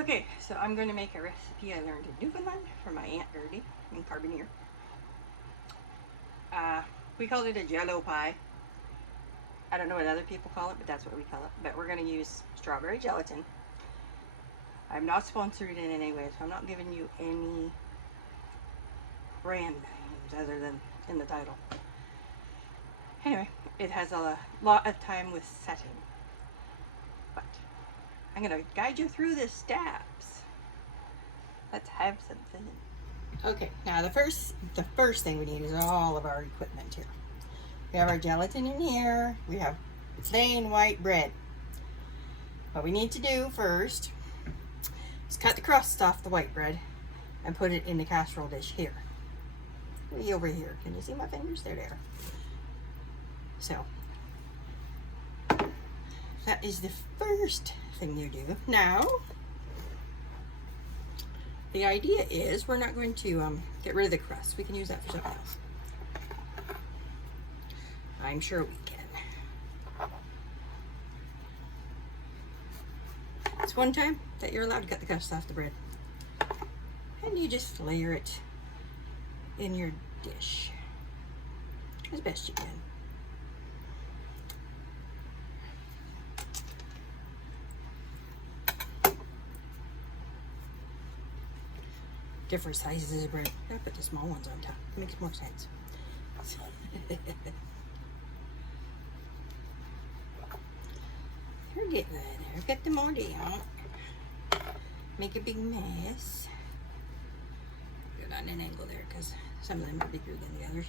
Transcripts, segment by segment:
Okay, so I'm going to make a recipe I learned in Newfoundland from my Aunt Gertie in Carbonear. We called it a Jello Pie. I don't know what other people call it, but that's what we call it. But we're going to use strawberry gelatin. I'm not sponsored in any way, so I'm not giving you any brand names other than in the title. Anyway, it has a lot of time with setting. But I'm going to guide you through the steps. Let's have some fun. Okay, now the first thing we need is all of our equipment here. We have our gelatin in here. We have plain white bread. What we need to do first is cut the crust off the white bread and put it in the casserole dish here. Way over here. Can you see my fingers? There they are. So, that is the first thing you do. Now, the idea is we're not going to get rid of the crust. We can use that for something else. I'm sure we can. It's one time that you're allowed to cut the crust off the bread. And you just layer it in your dish as best you can. Different sizes of bread. I put the small ones on top. It makes more sense. You're getting there. Get them all down. Make a big mess. Get on an angle there because some of them are bigger than the others.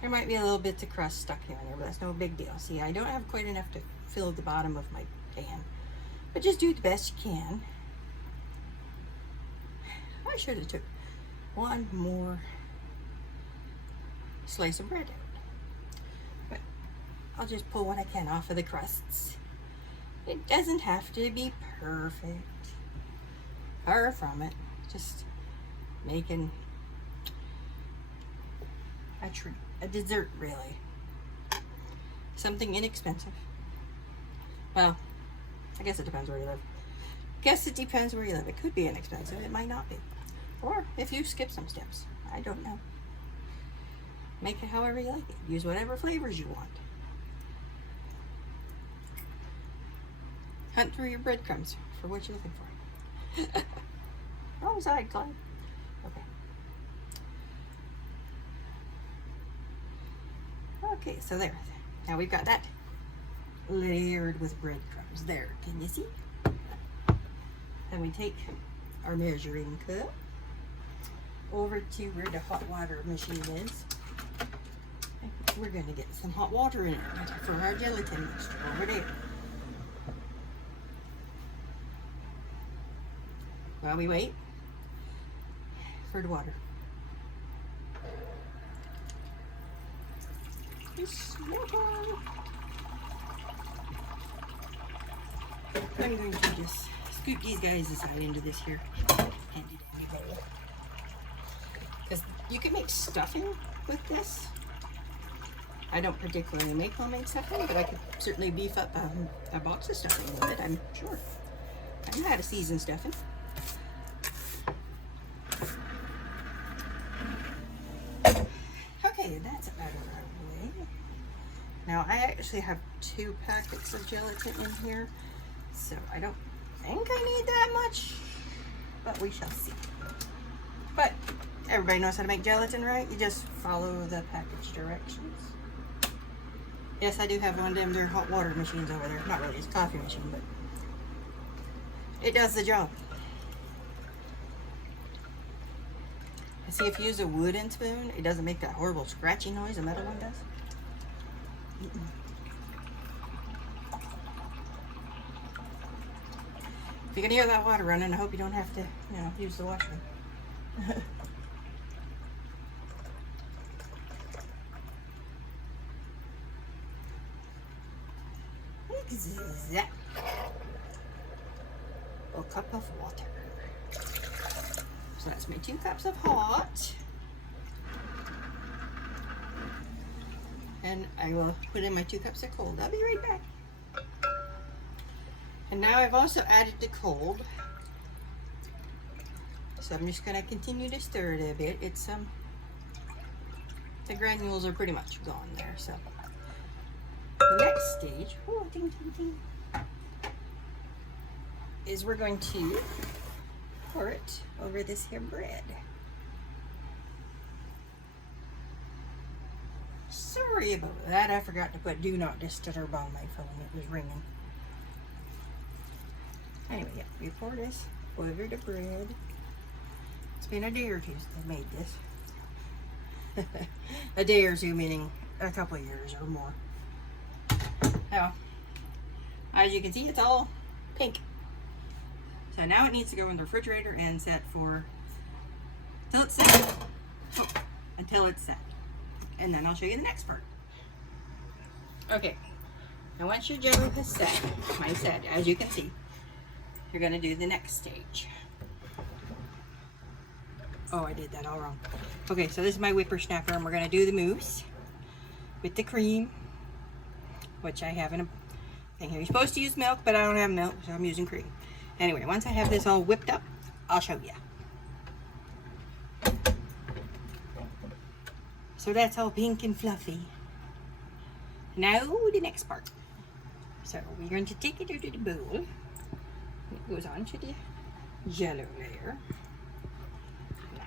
There might be a little bit of crust stuck here and there, but that's no big deal. See, I don't have quite enough to fill the bottom of my pan, but just do the best you can. I should have took one more slice of bread out, but I'll just pull what I can off of the crusts. It doesn't have to be perfect. Far from it. Just making a treat, a dessert really. Something inexpensive. Well, I guess it depends where you live. Guess it depends where you live. It could be inexpensive. It might not be. Or if you skip some steps. I don't know. Make it however you like it. Use whatever flavors you want. Hunt through your breadcrumbs for what you're looking for. Wrong side, Clyde. Okay. Okay, so there. Now we've got that layered with breadcrumbs. There, can you see? Then we take our measuring cup over to where the hot water machine is. We're going to get some hot water in it for our gelatin mixture over there. While we wait for the water. This water. I'm going to just scoop these guys aside into this here and get in the bowl. Because you can make stuffing with this. I don't particularly make homemade stuffing, but I could certainly beef up a box of stuffing with it, I'm sure. I know how to season stuffing. Okay, that's about it out of the way. Now, I actually have 2 packets of gelatin in here, so I don't think I need that much, but we shall see. But everybody knows how to make gelatin, right? You just follow the package directions. Yes, I do have one of them, they're hot water machines over there. Not really, it's a coffee machine, but it does the job. And see, if you use a wooden spoon, it doesn't make that horrible scratchy noise a metal one does. If you can hear that water running, I hope you don't have to, use the washroom. Exactly. A cup of water. So that's my 2 cups of hot. And I will put in my 2 cups of cold. I'll be right back. And now I've also added the cold So I'm just gonna continue to stir it a bit. It's the granules are pretty much gone there. So the next stage, oh, ding, ding, ding, is we're going to pour it over this here bread. Sorry about that. I forgot to put do not disturb on my phone. It was ringing. Anyway, yeah, we pour this over the bread. It's been a day or two since I made this. A day or two meaning a couple of years or more. Now, as you can see, it's all pink. So now it needs to go in the refrigerator and set for until it's set. Oh, until it's set. And then I'll show you the next part. Okay. Now once your Jello has set, as you can see, you're going to do the next stage. Oh, I did that all wrong. Okay, so this is my whippersnapper, and we're going to do the mousse with the cream, which I have in a thing here. You're supposed to use milk, but I don't have milk, so I'm using cream. Anyway, once I have this all whipped up, I'll show you. So that's all pink and fluffy. Now the next part. So we're going to take it out of the bowl. It goes on to the Jello layer.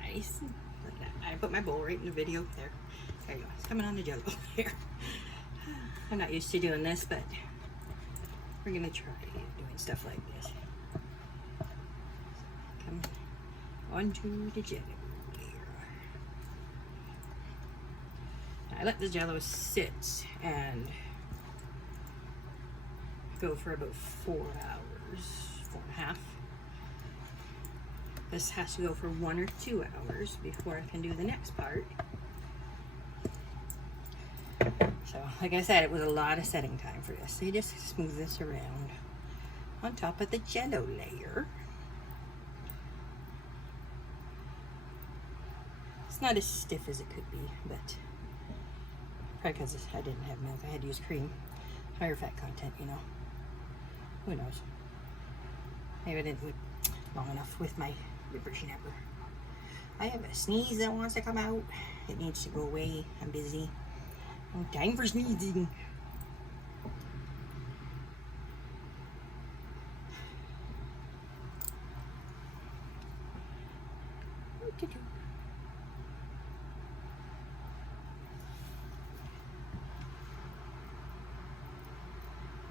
Nice. Like that. I put my bowl right in the video. There you go. It's coming on the Jello layer. I'm not used to doing this, but we're going to try doing stuff like this. Come onto the Jello. I let the Jello sit and go for about 4 hours, 4.5. This has to go for 1 or 2 hours before I can do the next part. So, like I said, it was a lot of setting time for this. So you just smooth this around on top of the Jello layer. It's not as stiff as it could be, but probably because I didn't have milk. I had to use cream. Higher fat content, you know. Who knows? Maybe I didn't whip long enough with my whippersnapper. I have a sneeze that wants to come out. It needs to go away. I'm busy. No time for sneezing.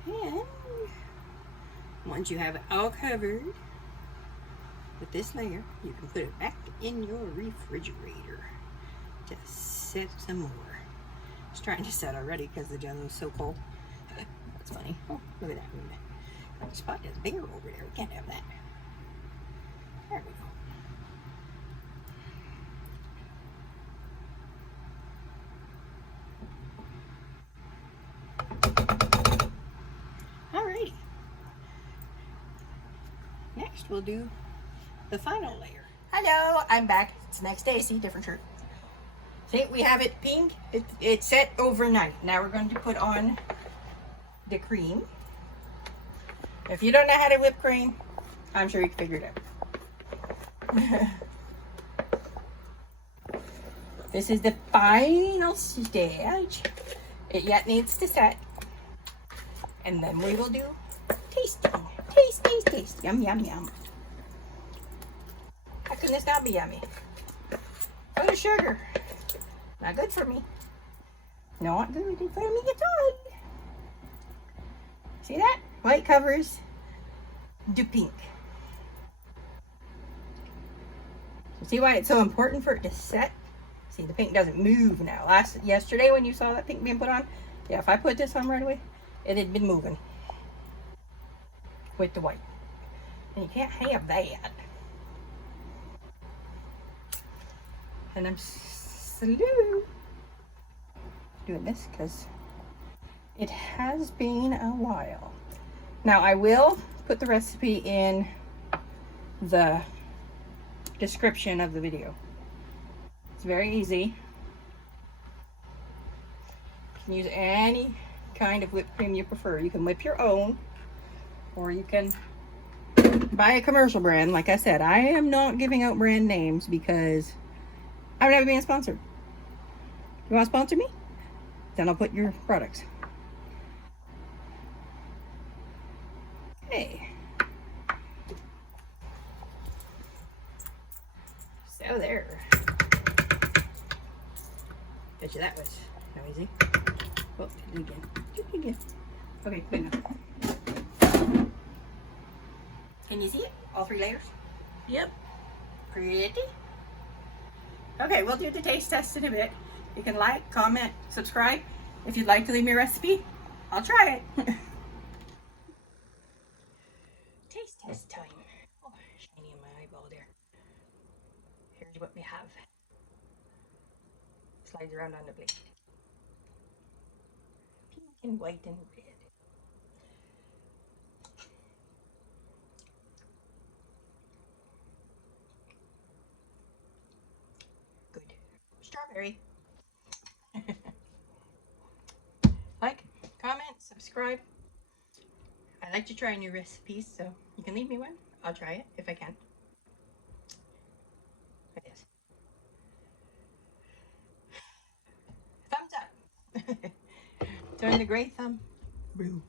And once you have it all covered with this layer, you can put it back in your refrigerator to set some more. It's trying to set already because the Jello is so cold. That's funny. Oh, look at that. The spot is bigger over there. We can't have that. There we go. Alrighty. Next, we'll do the final layer. Hello, I'm back. It's the next day. See, different shirt. See, we have it pink. It's set overnight. Now we're going to put on the cream. If you don't know how to whip cream, I'm sure you can figure it out. This is the final stage. It yet needs to set. And then we will do tasting. Taste, taste, taste. Yum, yum, yum. How can this not be yummy? Full of sugar. Not good for me. Not good for me at all. See that? White covers the pink. So see why it's so important for it to set? See, the pink doesn't move now. Yesterday when you saw that pink being put on, yeah, if I put this on right away, it had been moving with the white. And you can't have that. And I'm slow doing this because it has been a while. Now I will put the recipe in the description of the video. It's very easy. You can use any kind of whipped cream you prefer. You can whip your own, or you can buy a commercial brand. Like I said, I am not giving out brand names because I would never be sponsored. You want to sponsor me? Then I'll put your products. Hey. So there. Bet you that was noisy. Oh, do it again. Do it again. Okay, good enough. Can you see it? All 3 layers? Yep. Pretty. Okay, we'll do the taste test in a bit. You can like, comment, subscribe. If you'd like to leave me a recipe, I'll try it. Taste test time. Oh, shiny in my eyeball there. Here's what we have. Slides around on the plate. Pink and white and red. Good. Strawberry. Like, comment, subscribe. I like to try new recipes, so you can leave me one. I'll try it if I can. Like this. Thumbs up. Turn the gray thumb blue.